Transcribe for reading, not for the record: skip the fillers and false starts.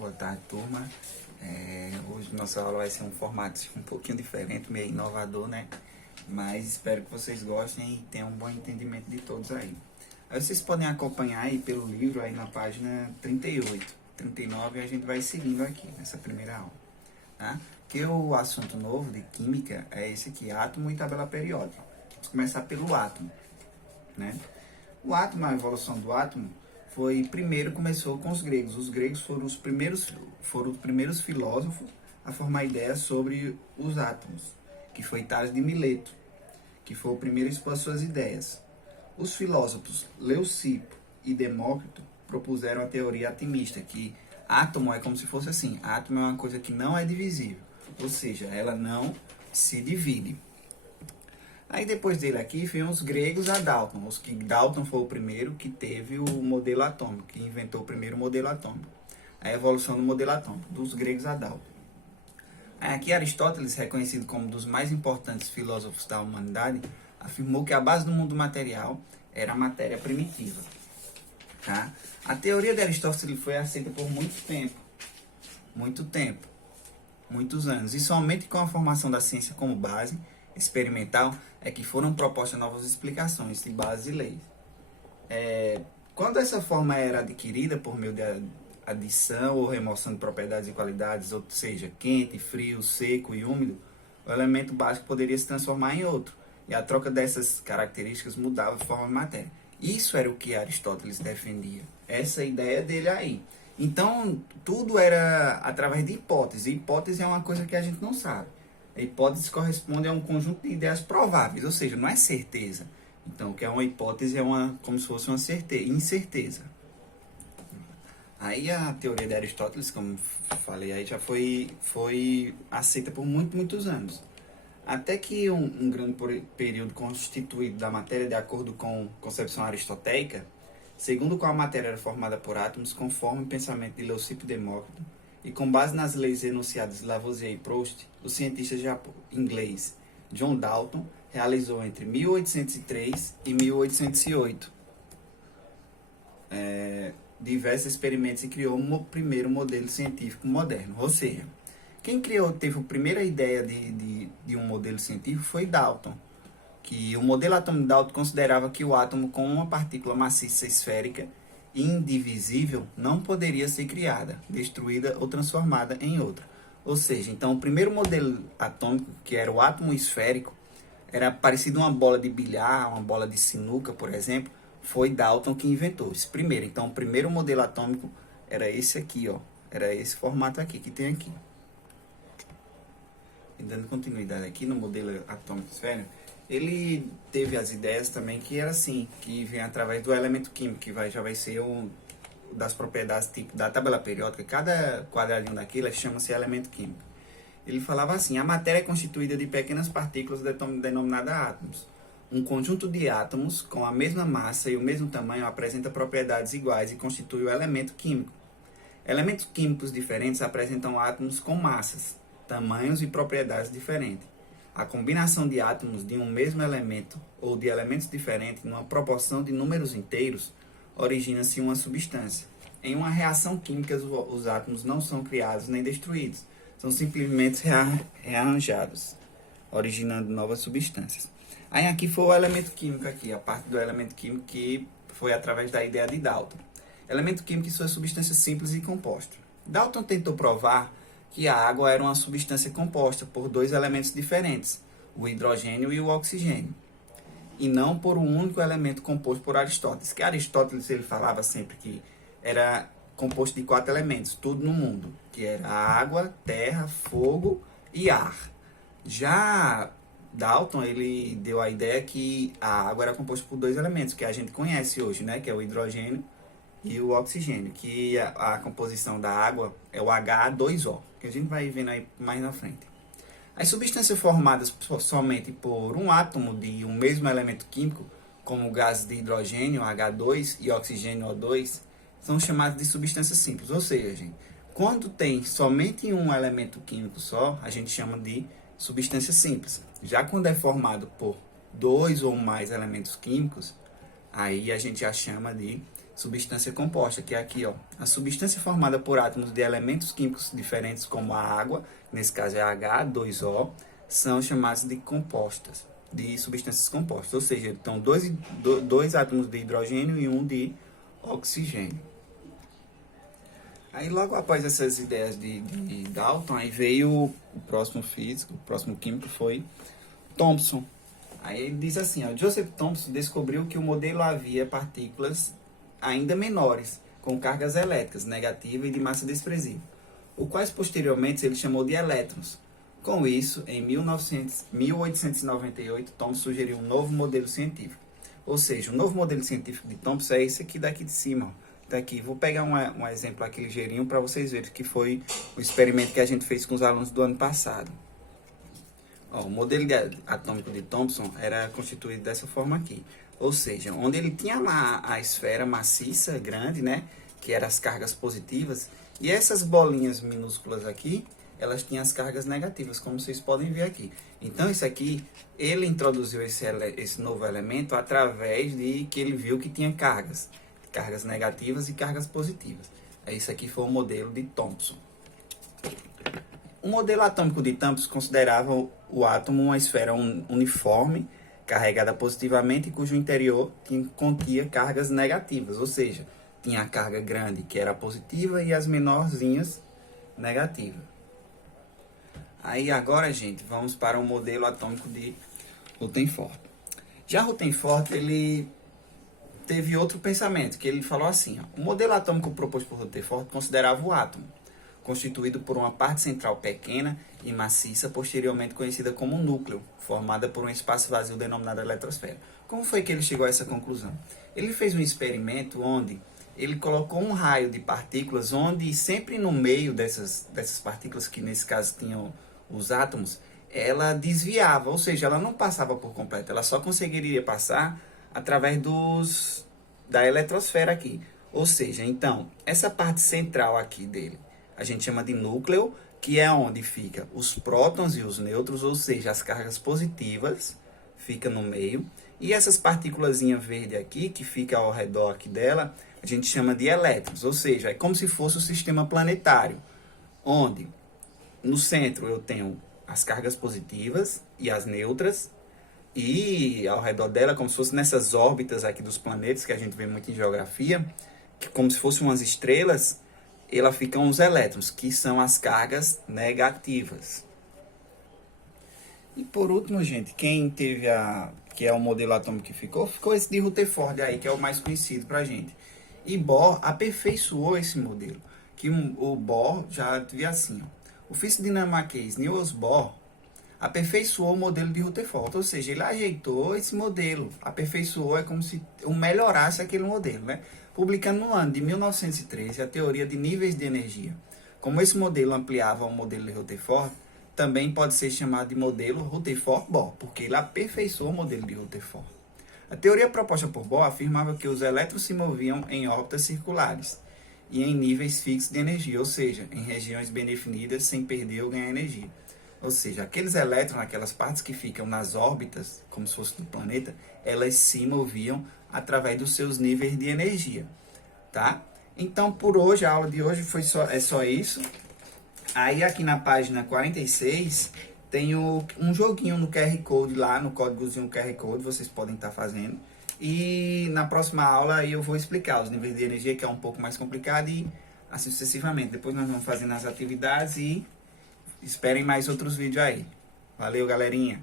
Boa tarde, turma. Hoje nossa aula vai ser um formato um pouquinho diferente, meio inovador, né? Mas espero que vocês gostem e tenham um bom entendimento de todos aí. Aí vocês podem acompanhar aí pelo livro, aí na página 38, 39, e a gente vai seguindo aqui nessa primeira aula, tá? Que o assunto novo de química é esse aqui, átomo e tabela periódica. Vamos começar pelo átomo, né? O átomo, a evolução do átomo, começou com os gregos. Os gregos foram os primeiros filósofos a formar ideias sobre os átomos, que foi Tales de Mileto, que foi o primeiro a expor suas ideias. Os filósofos Leucipo e Demócrito propuseram a teoria atomista, que átomo é como se fosse assim, átomo é uma coisa que não é divisível, ou seja, ela não se divide. Aí depois dele aqui vem os gregos a Dalton. Dalton foi o primeiro que teve o modelo atômico, que inventou o primeiro modelo atômico. A evolução do modelo atômico, dos gregos a Dalton. Aí aqui Aristóteles, reconhecido como um dos mais importantes filósofos da humanidade, afirmou que a base do mundo material era a matéria primitiva. Tá? A teoria de Aristóteles foi aceita por muito tempo, muitos anos. E somente com a formação da ciência como base experimental é que foram propostas novas explicações de bases e leis. Quando essa forma era adquirida por meio de adição ou remoção de propriedades e qualidades, ou seja, quente, frio, seco e úmido, o elemento básico poderia se transformar em outro, e a troca dessas características mudava a forma de matéria. Isso era o que Aristóteles defendia, essa ideia dele aí. Então, tudo era através de hipótese. Hipótese é uma coisa que a gente não sabe. A hipótese corresponde a um conjunto de ideias prováveis, ou seja, não é certeza. Então, o que é uma hipótese é como se fosse uma incerteza. Aí a teoria de Aristóteles, como falei, aí já foi aceita por muitos anos. Até que um grande período constituído da matéria, de acordo com a concepção aristotélica, segundo qual a matéria era formada por átomos, conforme o pensamento de Leucipo e Demócrito, e com base nas leis enunciadas de Lavoisier e Proust, o cientista inglês John Dalton realizou entre 1803 e 1808 diversos experimentos e criou um primeiro modelo científico moderno. Ou seja, quem teve a primeira ideia de um modelo científico foi Dalton, que o modelo atômico de Dalton considerava que o átomo com uma partícula maciça esférica indivisível não poderia ser criada, destruída ou transformada em outra. Ou seja, então o primeiro modelo atômico, que era o átomo esférico, era parecido a uma bola de bilhar, uma bola de sinuca, por exemplo, foi Dalton que inventou esse primeiro. Então o primeiro modelo atômico era esse aqui, ó, era esse formato aqui que tem aqui. E dando continuidade aqui no modelo atômico esférico, ele teve as ideias também que era assim, que vem através do elemento químico, que já vai ser das propriedades tipo da tabela periódica. Cada quadradinho daquilo chama-se elemento químico. Ele falava assim: a matéria é constituída de pequenas partículas denominadas átomos. Um conjunto de átomos com a mesma massa e o mesmo tamanho apresenta propriedades iguais e constitui o elemento químico. Elementos químicos diferentes apresentam átomos com massas, tamanhos e propriedades diferentes. A combinação de átomos de um mesmo elemento ou de elementos diferentes numa proporção de números inteiros origina-se uma substância. Em uma reação química, os átomos não são criados nem destruídos, são simplesmente rearranjados, originando novas substâncias. Aí aqui foi o elemento químico, aqui, a parte do elemento químico que foi através da ideia de Dalton. Elemento químico e suas substâncias simples e compostas. Dalton tentou provar que a água era uma substância composta por dois elementos diferentes, o hidrogênio e o oxigênio, e não por um único elemento composto por Aristóteles. Que Aristóteles ele falava sempre que era composto de 4 elementos, tudo no mundo, que era água, terra, fogo e ar. Já Dalton ele deu a ideia que a água era composta por 2 elementos que a gente conhece hoje, né, que é o hidrogênio e o oxigênio, que a composição da água é o H2O, que a gente vai vendo aí mais na frente. As substâncias formadas somente por um átomo de um mesmo elemento químico, como gases de hidrogênio, H2, e oxigênio, O2, são chamadas de substâncias simples. Ou seja, gente, quando tem somente um elemento químico só, a gente chama de substância simples. Já quando é formado por 2 ou mais elementos químicos, aí a gente já chama de substância composta, que é aqui, ó. A substância formada por átomos de elementos químicos diferentes, como a água, nesse caso é H2O, são chamadas de compostas, de substâncias compostas. Ou seja, então dois átomos de hidrogênio e um de oxigênio. Aí logo após essas ideias de Dalton, aí veio o próximo físico, o próximo químico foi Thomson. Aí ele diz assim, ó, Joseph Thomson descobriu que o modelo havia partículas ainda menores, com cargas elétricas negativas e de massa desprezível, o quais posteriormente ele chamou de elétrons. Com isso, em 1898, Thomson sugeriu um novo modelo científico. Ou seja, o novo modelo científico de Thomson é esse aqui daqui de cima, ó. Daqui, vou pegar um exemplo aqui ligeirinho para vocês verem que foi o experimento que a gente fez com os alunos do ano passado. Ó, o modelo atômico de Thomson era constituído dessa forma aqui. Ou seja, onde ele tinha a esfera maciça, grande, né? Que eram as cargas positivas. E essas bolinhas minúsculas aqui, elas tinham as cargas negativas, como vocês podem ver aqui. Então, isso aqui, ele introduziu esse novo elemento através de que ele viu que tinha cargas negativas e cargas positivas. Isso aqui foi o modelo de Thomson. O modelo atômico de Thomson considerava o átomo uma esfera uniforme, carregada positivamente e cujo interior continha cargas negativas, ou seja, tinha a carga grande que era positiva e as menorzinhas negativas. Aí agora, gente, vamos para o modelo atômico de Rutherford. Já Rutherford, ele teve outro pensamento, que ele falou assim, ó, o modelo atômico proposto por Rutherford considerava o átomo constituído por uma parte central pequena e maciça, posteriormente conhecida como núcleo, formada por um espaço vazio denominado eletrosfera. Como foi que ele chegou a essa conclusão? Ele fez um experimento onde ele colocou um raio de partículas, onde sempre no meio dessas partículas, que nesse caso tinham os átomos, ela desviava, ou seja, ela não passava por completo, ela só conseguiria passar através da eletrosfera aqui. Ou seja, então, essa parte central aqui dele, a gente chama de núcleo, que é onde fica os prótons e os nêutrons, ou seja, as cargas positivas, fica no meio. E essas partículazinhas verdes aqui, que fica ao redor aqui dela, a gente chama de elétrons, ou seja, é como se fosse o sistema planetário, onde no centro eu tenho as cargas positivas e as neutras, e ao redor dela, como se fosse nessas órbitas aqui dos planetas, que a gente vê muito em geografia, que como se fossem umas estrelas, ela ficam os elétrons, que são as cargas negativas. E por último, gente, quem teve que é o modelo atômico que ficou esse de Rutherford aí, que é o mais conhecido pra gente. E Bohr aperfeiçoou esse modelo, que o Bohr já via assim, ó. O físico dinamarquês Niels Bohr aperfeiçoou o modelo de Rutherford, ou seja, ele ajeitou esse modelo, aperfeiçoou, é como se melhorasse aquele modelo, né? Publicando no ano de 1913 a teoria de níveis de energia. Como esse modelo ampliava o modelo de Rutherford, também pode ser chamado de modelo Rutherford-Bohr, porque ele aperfeiçoou o modelo de Rutherford. A teoria proposta por Bohr afirmava que os elétrons se moviam em órbitas circulares e em níveis fixos de energia, ou seja, em regiões bem definidas sem perder ou ganhar energia. Ou seja, aqueles elétrons, aquelas partes que ficam nas órbitas, como se fosse do planeta, elas se moviam através dos seus níveis de energia, tá? Então, por hoje, a aula de hoje é só isso. Aí, aqui na página 46, tem um joguinho no QR Code lá, no códigozinho QR Code, vocês podem estar fazendo. E na próxima aula eu vou explicar os níveis de energia, que é um pouco mais complicado, e assim sucessivamente. Depois nós vamos fazendo as atividades e esperem mais outros vídeos aí. Valeu, galerinha!